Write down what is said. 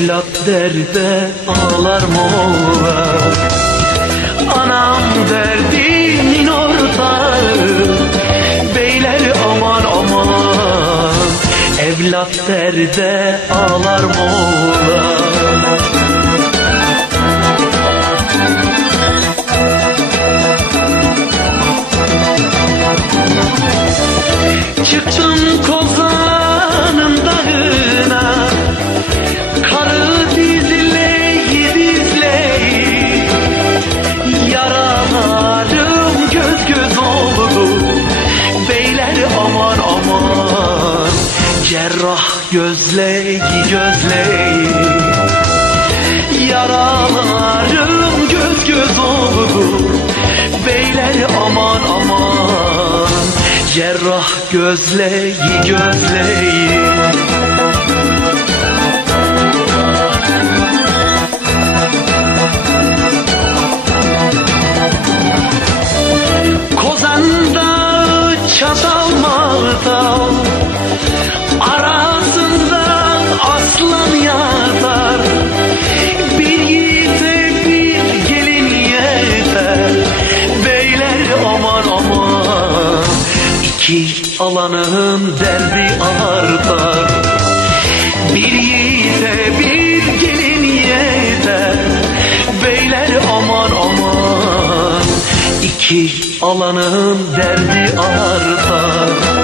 Evlat derde ağlar mola Anam derdinin ortağı Beyler aman aman. Evlat derde ağlar mola Cerrah gözleyi gözleyi. Yaralarım göz göz oldu. Beyler aman aman. Cerrah gözleyi gözleyi İki alanın derdi artar. Bir yiğite bir gelin yeter. Beyler aman aman. İki alanın derdi artar